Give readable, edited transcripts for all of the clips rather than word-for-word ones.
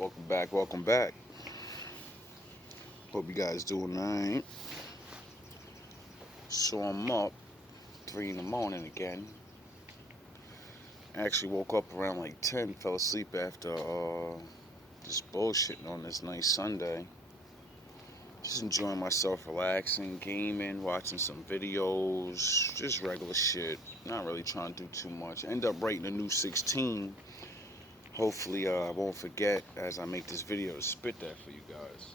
Welcome back, welcome back. Hope you guys doing alright. So I'm up 3 in the morning again. Actually woke up around like 10, fell asleep after just bullshitting on this nice Sunday. Just enjoying myself, relaxing, gaming, watching some videos, just regular shit. Not really trying to do too much. End up writing a new 16. Hopefully I won't forget as I make this video to spit that for you guys.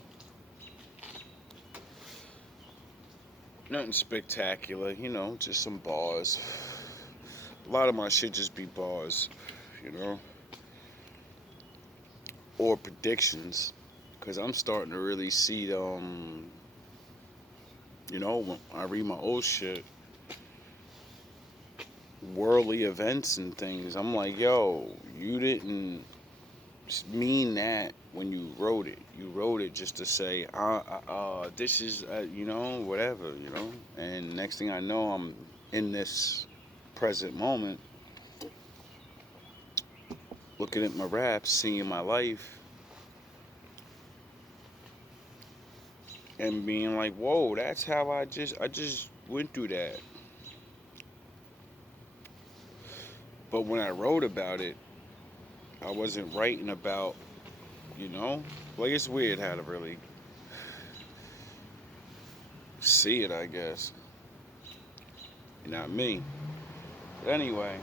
Nothing spectacular, just some bars. A lot of my shit just be bars, or predictions. Because I'm starting to really see, when I read my old shit, worldly events and things. I'm like, yo, you didn't mean that when you wrote it. You wrote it just to say, this is, whatever, And next thing I know, I'm in this present moment, looking at my raps, seeing my life, and being like, whoa, that's how I just went through that. But when I wrote about it, I wasn't writing about, like it's weird how to really see it, I guess. Not me. But anyway, I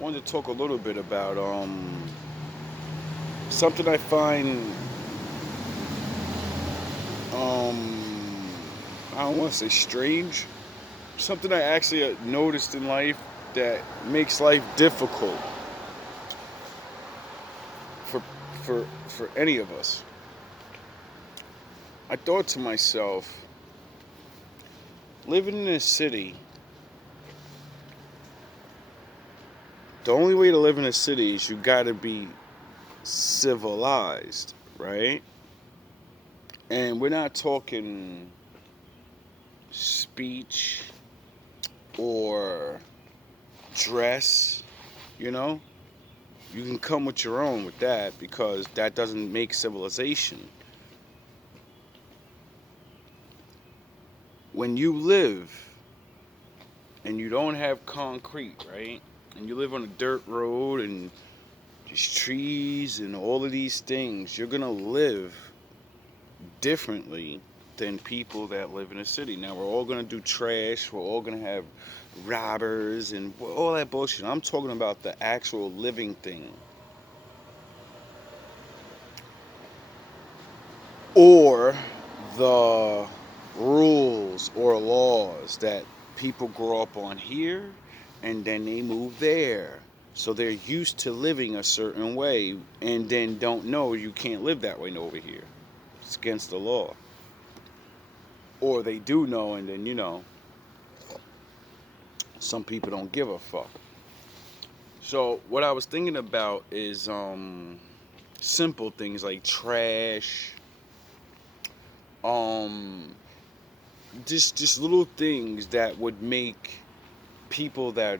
wanted to talk a little bit about something I find I don't want to say strange. Something I actually noticed in life that makes life difficult for for any of us. I thought to myself, living in a city, the only way to live in a city is you gotta be civilized, right? And we're not talking speech or dress, You can come with your own with that because that doesn't make civilization. When you live and you don't have concrete, right? And you live on a dirt road and there's trees and all of these things, you're going to live differently than people that live in a city. Now, we're all going to do trash. We're all going to have robbers and all that bullshit. I'm talking about the actual living thing. Or the rules or laws that people grow up on here and then they move there. So they're used to living a certain way and then don't know you can't live that way over here. It's against the law. Or they do know and then, some people don't give a fuck. So what I was thinking about is simple things like trash, just little things that would make people that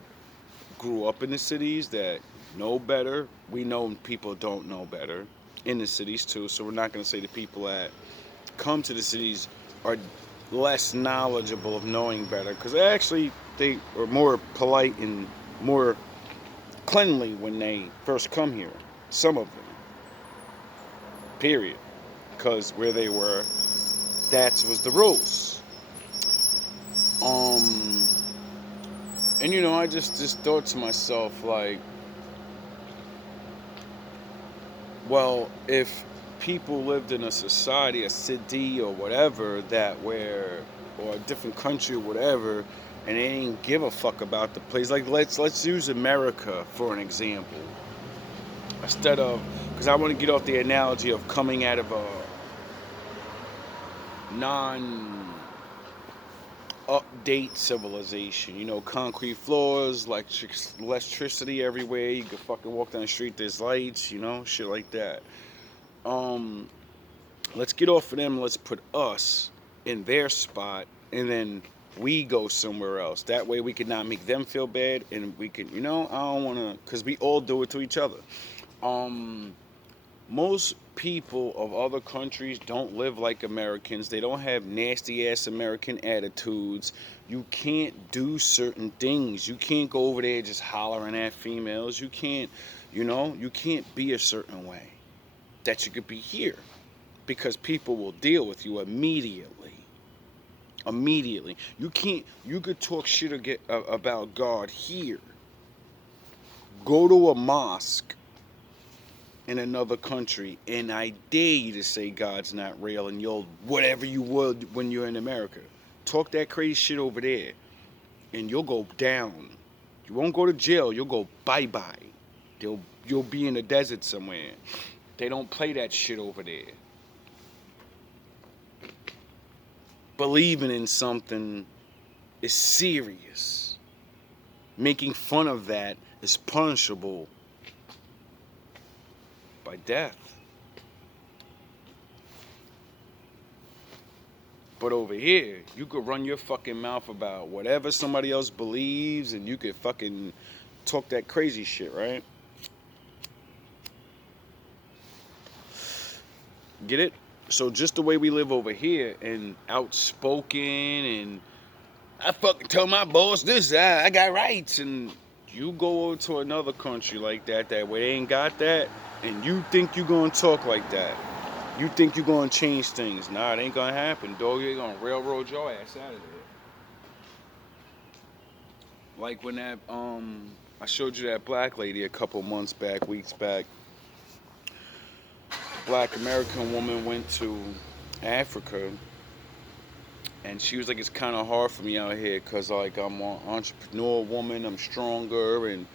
grew up in the cities that know better. We know people don't know better in the cities too, so we're not going to say the people that come to the cities are less knowledgeable of knowing better, because actually they are more polite and more cleanly when they first come here. Some of them, period, because where they were, that was the rules. And I just thought to myself, like, well, if people lived in a society, a city or whatever, or a different country or whatever, and they didn't give a fuck about the place, like let's use America for an example. Instead of, because I want to get off the analogy of coming out of a non-update civilization, concrete floors, like electricity everywhere. You can fucking walk down the street, there's lights, shit like that. Let's get off of them. Let's put us in their spot, and then we go somewhere else. That way we can not make them feel bad, and we can, I don't want to, because we all do it to each other. Most people of other countries don't live like Americans. They don't have nasty ass American attitudes. You can't do certain things. You can't go over there just hollering at females. You can't, you can't be a certain way that you could be here, because people will deal with you immediately. Immediately. You could talk shit about God here. Go to a mosque in another country and I dare you to say God's not real, and you'll whatever you would when you're in America. Talk that crazy shit over there and you'll go down. You won't go to jail, you'll go bye-bye. You'll be in the desert somewhere. They don't play that shit over there. Believing in something is serious. Making fun of that is punishable by death. But over here, you could run your fucking mouth about whatever somebody else believes and you could fucking talk that crazy shit, right? Get it? So just the way we live over here and outspoken and I fucking tell my boss this, I got rights, and you go over to another country like that where they ain't got that, and you think you gonna talk like that. You think you gonna change things. Nah, it ain't gonna happen, dog. You're gonna railroad your ass out of there. Like when that, I showed you that black lady a couple weeks back. Black American woman went to Africa. And she was like, it's kind of hard for me out here because, like, I'm an entrepreneur woman, I'm stronger, and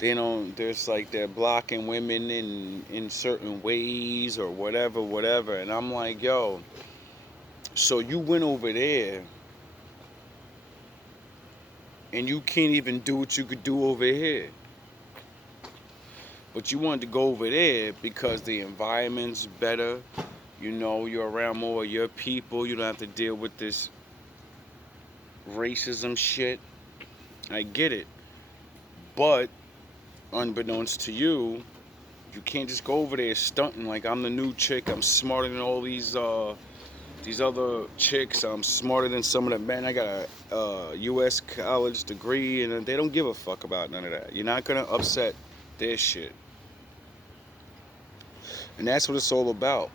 there's like they're blocking women in certain ways or whatever. And I'm like, yo, so you went over there and you can't even do what you could do over here. But you wanted to go over there because the environment's better. You're around more of your people. You don't have to deal with this racism shit. I get it. But, unbeknownst to you, you can't just go over there stunting like I'm the new chick. I'm smarter than all these other chicks. I'm smarter than some of them. Man, I got a U.S. college degree, and they don't give a fuck about none of that. You're not going to upset their shit. And that's what it's all about.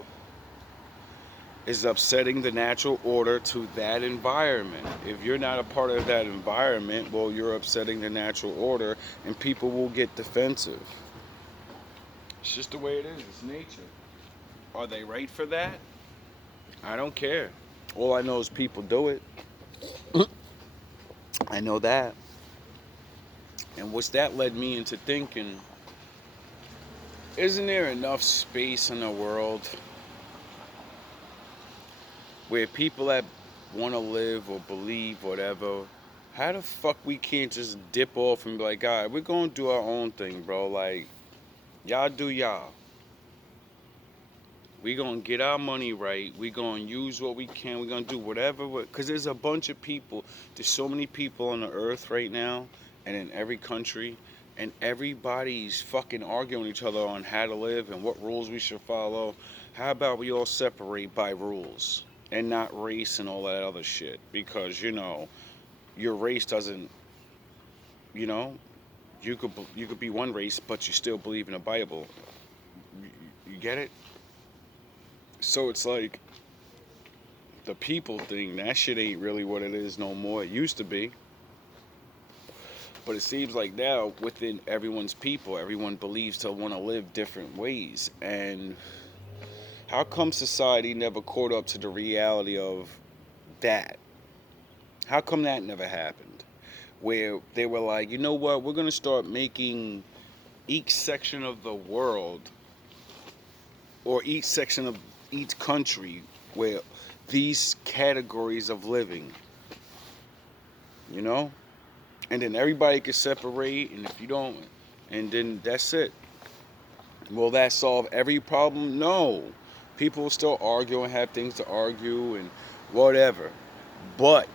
Is upsetting the natural order to that environment. If you're not a part of that environment, well, you're upsetting the natural order, and people will get defensive. It's just the way it is. It's nature. Are they right for that? I don't care. All I know is people do it. I know that. And what's that led me into thinking, isn't there enough space in the world where people that want to live or believe whatever, how the fuck we can't just dip off and be like, all right, we're going to do our own thing, bro. Like, y'all do y'all. We going to get our money right. We going to use what we can. We going to do whatever. Because there's a bunch of people. There's so many people on the earth right now and in every country. And everybody's fucking arguing with each other on how to live and what rules we should follow. How about we all separate by rules? And not race and all that other shit. Because, your race doesn't, you could be one race, but you still believe in the Bible. You get it? So it's like, the people thing, that shit ain't really what it is no more. It used to be. But it seems like now, within everyone's people, everyone believes to want to live different ways. And how come society never caught up to the reality of that? How come that never happened? Where they were like, you know what, we're going to start making each section of the world or each section of each country where these categories of living, And then everybody can separate, and if you don't, and then that's it. Will that solve every problem? No. People will still argue and have things to argue and whatever. But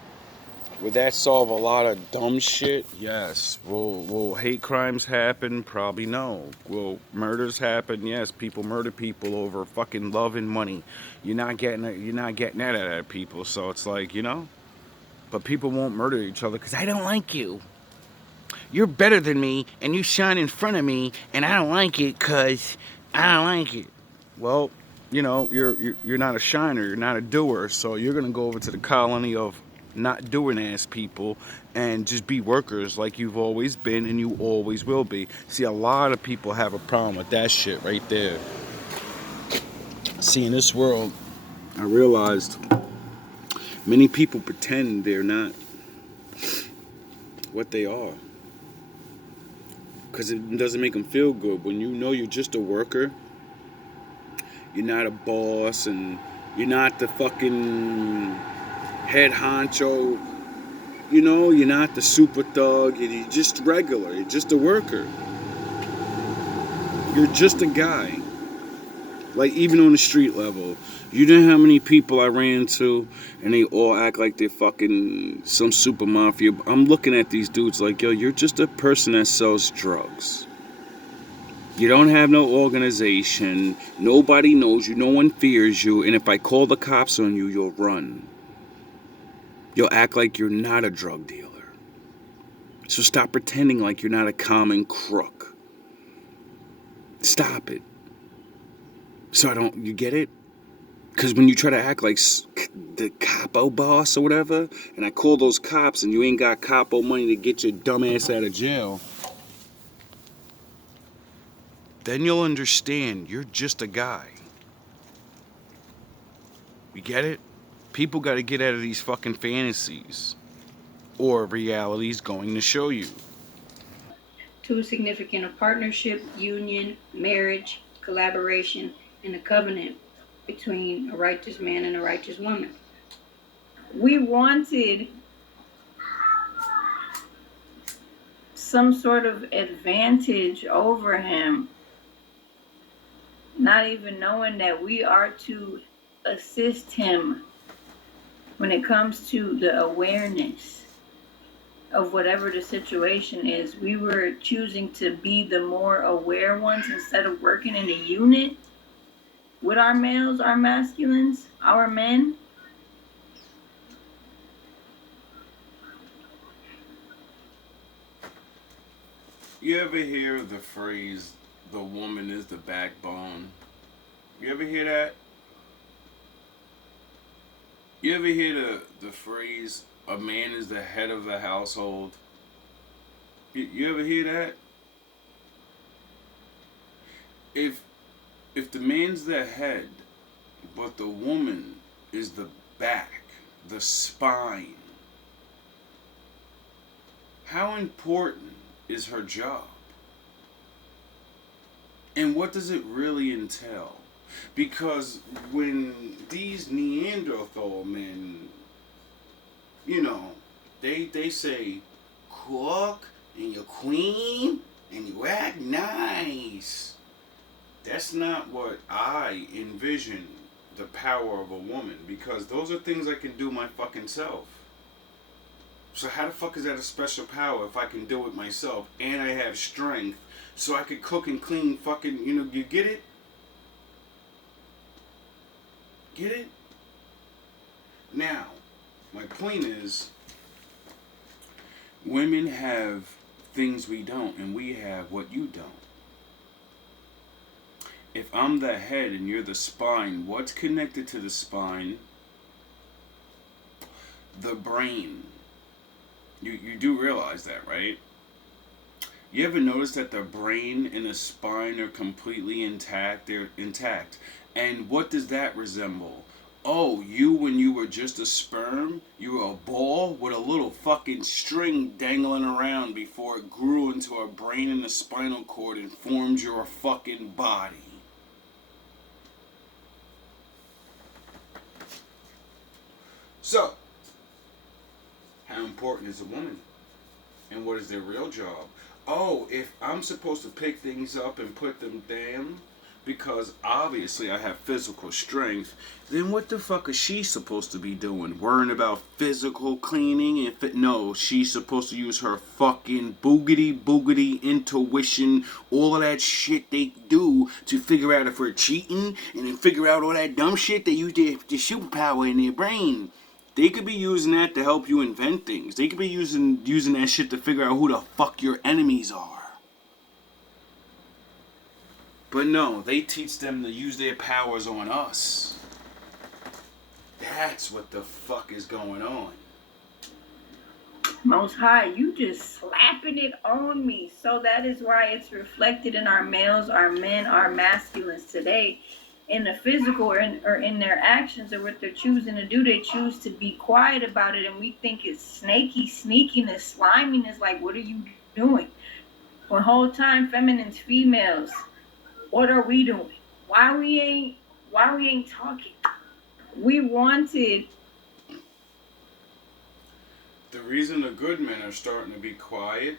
Would that solve a lot of dumb shit? Yes. Will hate crimes happen? Probably no. Will murders happen? Yes. People murder people over fucking love and money. You're not getting that out of people. So it's like, you know. But people won't murder each other because I don't like you. You're better than me, and you shine in front of me, and I don't like it because I don't like it. Well, you know, you're not a shiner, you're not a doer, so you're gonna go over to the colony of not doing ass people and just be workers like you've always been and you always will be. See, a lot of people have a problem with that shit right there. See, in this world, I realized many people pretend they're not what they are. Because it doesn't make them feel good. When you know you're just a worker, you're not a boss, and you're not the fucking head honcho. You know, you're not the super thug. You're just regular. You're just a worker. You're just a guy. Like, even on the street level. You know how many people I ran into and they all act like they're fucking some super mafia. I'm looking at these dudes like, yo, you're just a person that sells drugs. You don't have no organization. Nobody knows you. No one fears you. And if I call the cops on you, you'll run. You'll act like you're not a drug dealer. So stop pretending like you're not a common crook. Stop it. So you get it? Because when you try to act like the capo boss or whatever, and I call those cops and you ain't got capo money to get your dumb ass out of jail, then you'll understand you're just a guy. You get it? People got to get out of these fucking fantasies. Or reality's going to show you. Too significant a partnership, union, marriage, collaboration, and a covenant between a righteous man and a righteous woman. We wanted some sort of advantage over him, not even knowing that we are to assist him when it comes to the awareness of whatever the situation is. We were choosing to be the more aware ones instead of working in a unit with our males, our masculines, our men. You ever hear the phrase, the woman is the backbone? You ever hear that? You ever hear the phrase, a man is the head of the household? You ever hear that? If if the man's the head, but the woman is the back, the spine, how important is her job? And what does it really entail? Because when these Neanderthal men, you know, they say, cook and you're queen and you act nice. That's not what I envision the power of a woman, because those are things I can do my fucking self. So how the fuck is that a special power if I can do it myself and I have strength so I could cook and clean fucking, you know, you get it? Get it? Now, my point is, women have things we don't, and we have what you don't. If I'm the head and you're the spine, what's connected to the spine? The brain. You do realize that, right? You ever notice that the brain and the spine are completely intact? They're intact. And what does that resemble? Oh, you when you were just a sperm, you were a ball with a little fucking string dangling around before it grew into a brain and a spinal cord and formed your fucking body. So, how important is a woman? And what is their real job? Oh, if I'm supposed to pick things up and put them down, because obviously I have physical strength, then what the fuck is she supposed to be doing? Worrying about physical cleaning and fit? No, she's supposed to use her fucking boogity intuition, all of that shit they do to figure out if we're cheating, and then figure out all that dumb shit they use the superpower in their brain. They could be using that to help you invent things. They could be using that shit to figure out who the fuck your enemies are. But no, they teach them to use their powers on us. That's what the fuck is going on. Most High, you just slapping it on me. So that is why it's reflected in our males, our men, our masculines today. In the physical or in their actions or what they're choosing to do, they choose to be quiet about it, and we think it's snaky, sneakiness, sliminess. Like, what are you doing? When whole time feminines, females, what are we doing? Why we ain't talking? We wanted. The reason the good men are starting to be quiet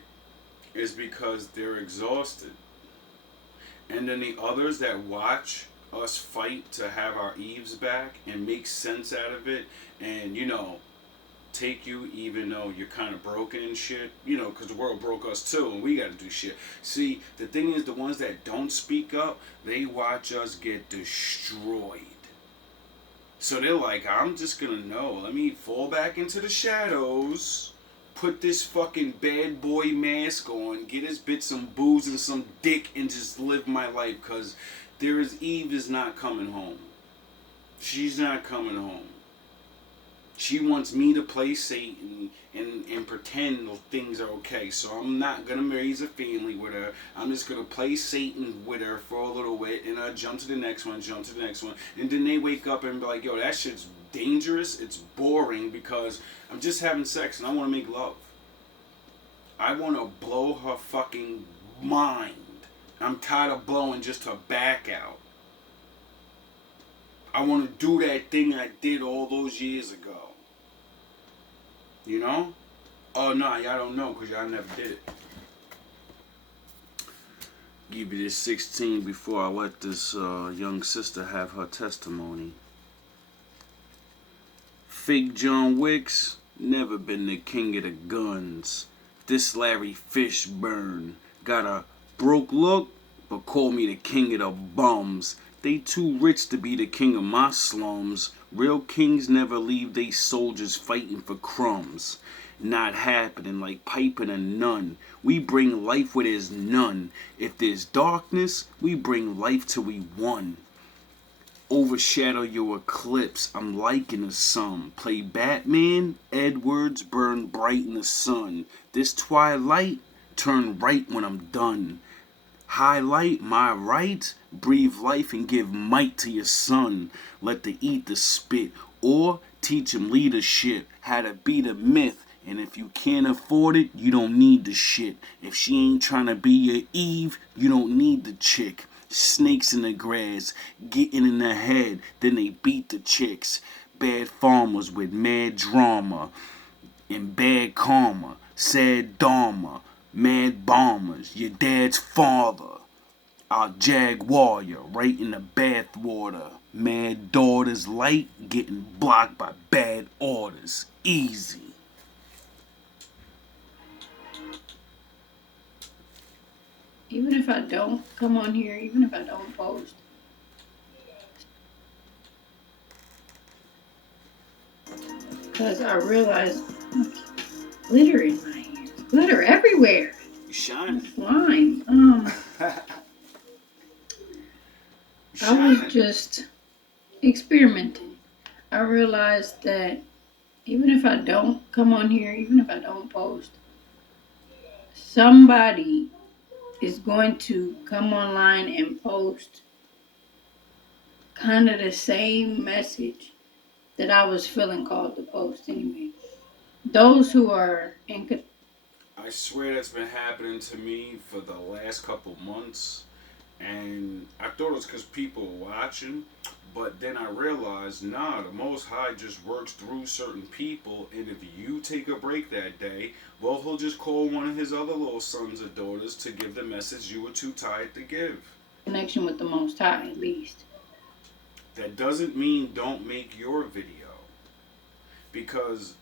is because they're exhausted. And then the others that watch us fight to have our Eves back and make sense out of it, and take you even though you're kind of broken and shit, because the world broke us too and we gotta do shit. See, the thing is, the ones that don't speak up, they watch us get destroyed. So they're like, I'm just gonna let me fall back into the shadows, put this fucking bad boy mask on, get his bit some booze and some dick, and just live my life, because Eve is not coming home. She's not coming home. She wants me to play Satan and pretend things are okay. So I'm not going to raise a family with her. I'm just going to play Satan with her for a little bit, and I jump to the next one. And then they wake up and be like, yo, that shit's dangerous. It's boring because I'm just having sex and I want to make love. I want to blow her fucking mind. I'm tired of blowing just to back out. I want to do that thing I did all those years ago. Oh, no, y'all don't know because y'all never did it. Give you this 16 before I let this young sister have her testimony. Fake John Wicks, never been the king of the guns. This Larry Fishburne got a broke look, but call me the king of the bums. They too rich to be the king of my slums. Real kings never leave they soldiers fighting for crumbs. Not happening like piping a nun. We bring life where there's none. If there's darkness, we bring life till we won. Overshadow your eclipse, I'm liking the sun. Play Batman, Edwards burn bright in the sun. This twilight, turn right when I'm done. Highlight my right, breathe life and give might to your son. Let the ether spit, or teach him leadership, how to beat a myth. And if you can't afford it, you don't need the shit. If she ain't trying to be your Eve, you don't need the chick. Snakes in the grass, getting in the head, then they beat the chicks. Bad farmers with mad drama and bad karma, sad dharma. Mad bombers, your dad's father. Our jaguar, right in the bathwater. Mad daughters light, getting blocked by bad orders. Easy. Even if I don't come on here, even if I don't post. Because I realized glitter in my hair. Glitter everywhere. You shining. Flying. I was just experimenting. I realized that even if I don't come on here, even if I don't post, somebody is going to come online and post kind of the same message that I was feeling called to post anyway. Those who are in. I swear that's been happening to me for the last couple months, and I thought it was because people were watching, but then I realized, nah, the Most High just works through certain people, and if you take a break that day, well, he'll just call one of his other little sons or daughters to give the message you were too tired to give. connection with the Most High, at least. That doesn't mean don't make your video, because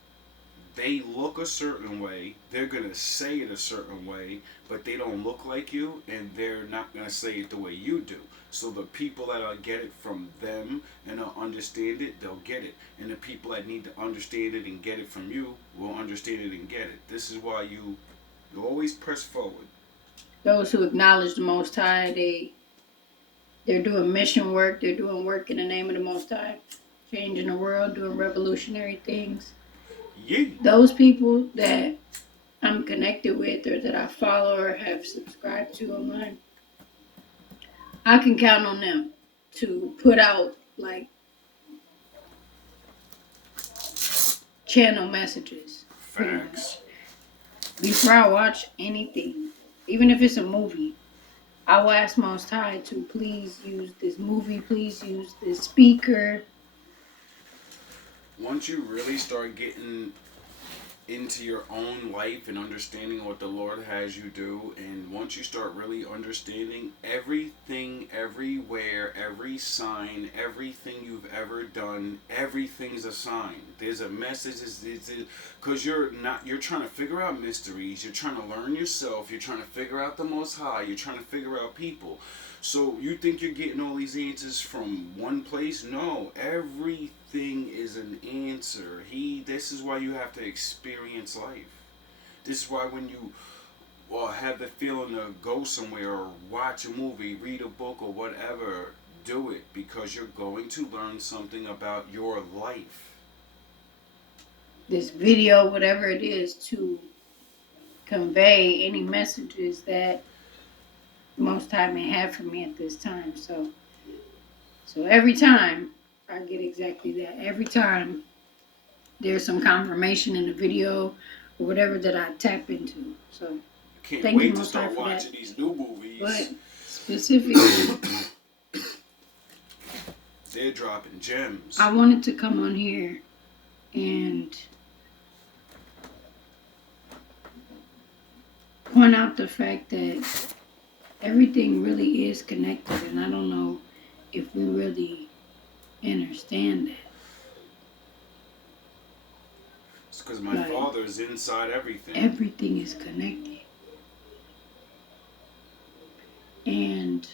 they look a certain way, they're gonna say it a certain way, but they don't look like you, and they're not gonna say it the way you do. So the people that'll get it from them and they'll understand it, they'll get it. And the people that need to understand it and get it from you will understand it and get it. This is why you always press forward. Those who acknowledge the Most High, they're doing mission work, they're doing work in the name of the Most High, changing the world, doing revolutionary things. Yeah. Those people that I'm connected with or that I follow or have subscribed to online, I can count on them to put out like channel messages. Facts. Before I watch anything, even if it's a movie, I will ask Most High to please use this movie, please use this speaker. Once you really start getting into your own life and understanding what the Lord has you do, and once you start really understanding everything, everywhere, every sign, everything you've ever done, everything's a sign. There's a message, because you're trying to figure out mysteries, you're trying to learn yourself, you're trying to figure out the Most High, you're trying to figure out people. So you think you're getting all these answers from one place? No, everything is an answer. This is why you have to experience life. This is why when you have the feeling to go somewhere or watch a movie, read a book or whatever, do it, because you're going to learn something about your life. This video, whatever it is, to convey any messages that Most High may have for me at this time. So every time I get exactly that. Every time there's some confirmation in the video or whatever that I tap into. So can't wait to start watching these new movies. But specifically, they're dropping gems. I wanted to come on here and point out the fact that everything really is connected, and I don't know if we really understand that. It's because my Father's inside everything. Everything is connected. And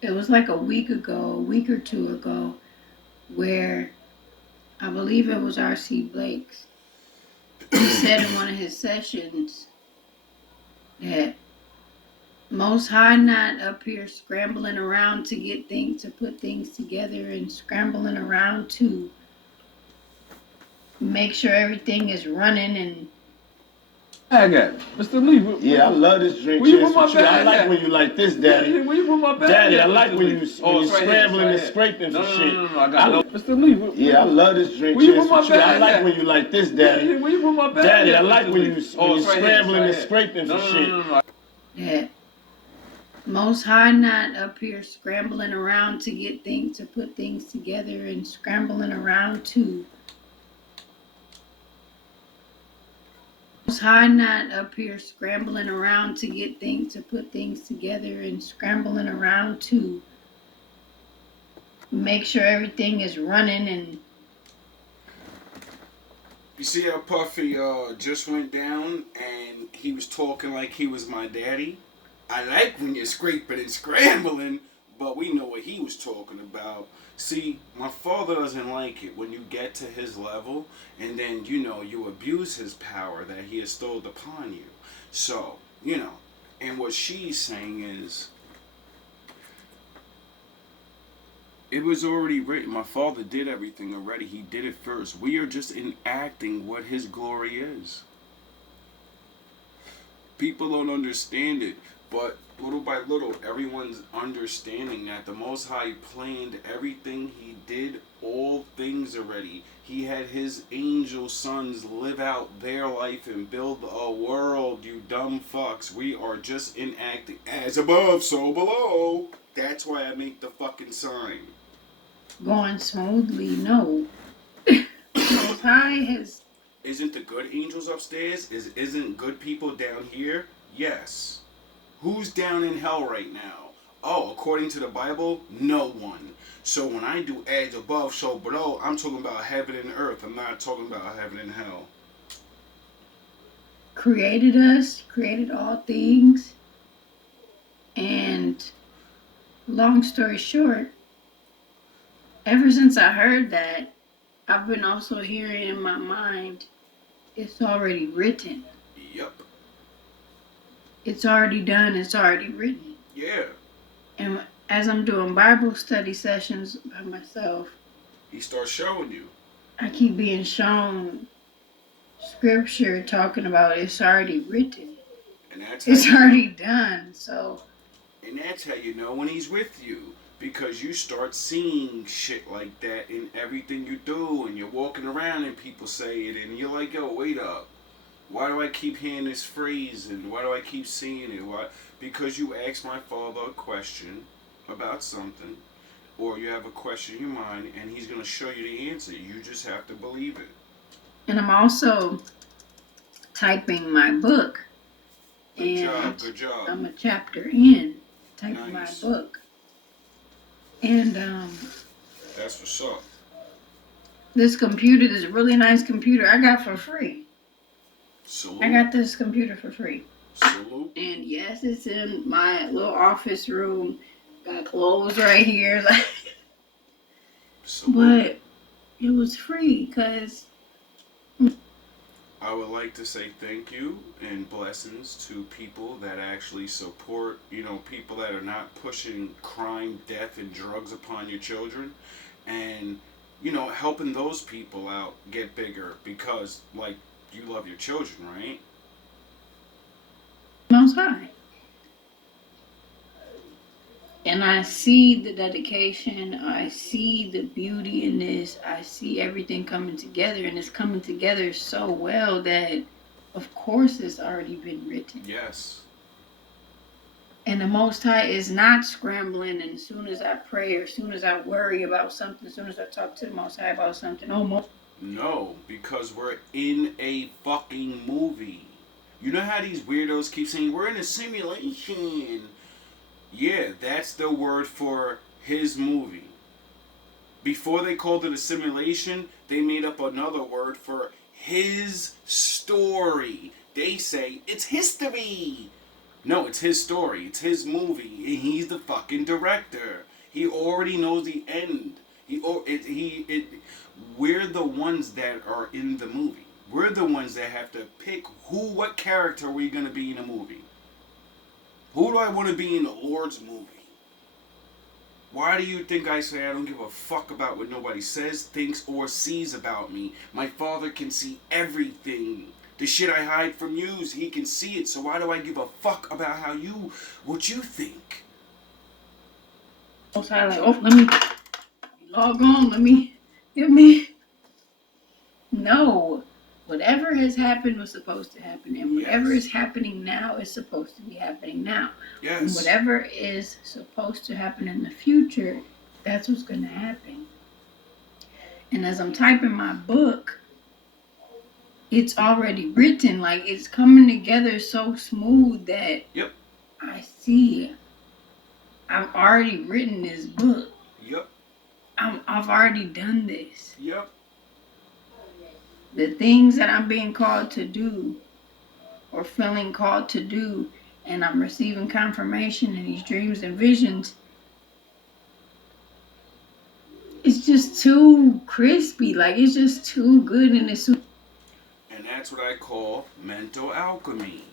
it was like a week or two ago, where I believe it was R.C. Blake's. He said in one of his sessions that Most High not up here scrambling around to get things, to put things together, and scrambling around to make sure everything is running and. I got it. Mr. Lee. Yeah, I love this drink. Where you put my bag? I like when you like this, Daddy. Where you put my bag? Daddy, I like when you scrambling and scraping for shit. No, I got it. Mr. Lee. Yeah, I love this drink. Where you put my bag? I like when you like this, Daddy. Where you put my bag? Daddy, I like when you scrambling and scraping for shit. That Most High not up here scrambling around to get things, to put things together, and scrambling around to. Most High not up here scrambling around to get things, to put things together, and scrambling around to make sure everything is running and. You see how Puffy just went down and he was talking like he was my daddy? I like when you're scraping and scrambling, but we know what he was talking about. See, my father doesn't like it when you get to his level and then, you abuse his power that he has stole upon you. So, and what she's saying is, it was already written. My Father did everything already. He did it first. We are just enacting what His glory is. People don't understand it, but little by little, everyone's understanding that the Most High planned everything. He did all things already. He had His angel sons live out their life and build a world, you dumb fucks. We are just enacting as above, so below. That's why I make the fucking sign. Going smoothly, no. Most High has. Isn't the good angels upstairs? Isn't good people down here? Yes. Who's down in hell right now? Oh, according to the Bible, no one. So when I do as above, so below, I'm talking about heaven and earth. I'm not talking about heaven and hell. Created us, created all things, and long story short, ever since I heard that, I've been also hearing in my mind, it's already written. Yep. It's already done, it's already written. Yeah. And as I'm doing Bible study sessions by myself, He starts showing you. I keep being shown scripture talking about it's already written. And that's It's already done. So. And that's how you know when he's with you. Because you start seeing shit like that in everything you do. And you're walking around and people say it. And you're like, yo, wait up. Why do I keep hearing this phrase? And why do I keep seeing it? Why? Because you asked my father a question about something. Or you have a question in your mind. And he's going to show you the answer. You just have to believe it. And I'm also typing my book. Good job, good job. I'm a chapter in typing Nice. my book. And that's what's up. This computer, this really nice computer I got for free. Salute. I got this computer for free. Salute. And yes, it's in my little office room. Got clothes right here. But it was free because I would like to say thank you and blessings to people that actually support, people that are not pushing crime, death, and drugs upon your children. And, helping those people out get bigger because, you love your children, right? Most High. And I see the dedication. I see the beauty in this. I see everything coming together. And it's coming together so well that, of course, it's already been written. Yes. And the Most High is not scrambling. And as soon as I pray or as soon as I worry about something, as soon as I talk to the Most High about something, No, because we're in a fucking movie. You know how these weirdos keep saying, we're in a simulation? Yeah, that's the word for his movie. Before they called it a simulation, they made up another word for his story. They say, it's history. No, it's his story. It's his movie. And he's the fucking director. He already knows the end. We're the ones that are in the movie. We're the ones that have to pick what character we're going to be in a movie. Who do I want to be in the Lord's movie? Why do you think I say I don't give a fuck about what nobody says, thinks, or sees about me? My Father can see everything. The shit I hide from you, he can see it. So why do I give a fuck about what you think? Most High, let me log on. Give me. No. Whatever has happened was supposed to happen, and whatever is happening now is supposed to be happening now. Yes. And whatever is supposed to happen in the future, that's what's going to happen. And as I'm typing my book, it's already written. It's coming together so smooth that I see it. I've already written this book. Yep. I've already done this. Yep. The things that I'm being called to do or feeling called to do, and I'm receiving confirmation in these dreams and visions, it's just too crispy. It's just too good, and it's too... And that's what I call mental alchemy.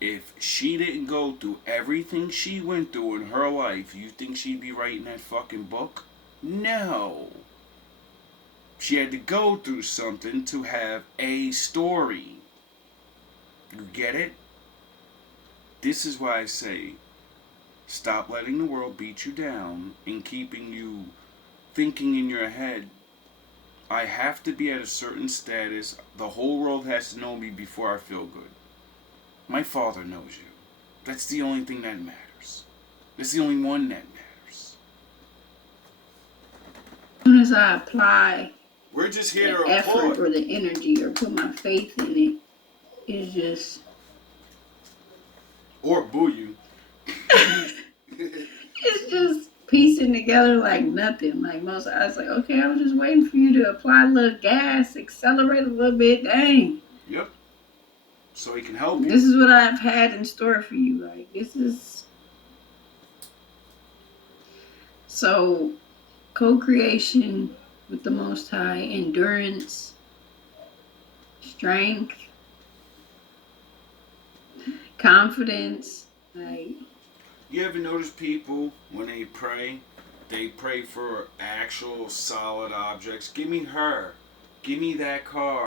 If she didn't go through everything she went through in her life, you think she'd be writing that fucking book? No. She had to go through something to have a story. You get it? This is why I say, stop letting the world beat you down and keeping you thinking in your head, I have to be at a certain status. The whole world has to know me before I feel good. My Father knows you. That's the only thing that matters. That's the only one that matters. As soon as I apply... We're just here to effort applaud. or the energy or put my faith in it, it's just Or boo you. It's just piecing together like nothing. Like most, I was like, okay, I was just waiting for you to apply a little gas, accelerate a little bit. Dang. Yep. So he can help you. This is what I've had in store for you. Like, this is. So, co creation with the Most High, endurance, strength, confidence. Like, You ever notice people, when they pray for actual solid objects? Give me her. Give me that car.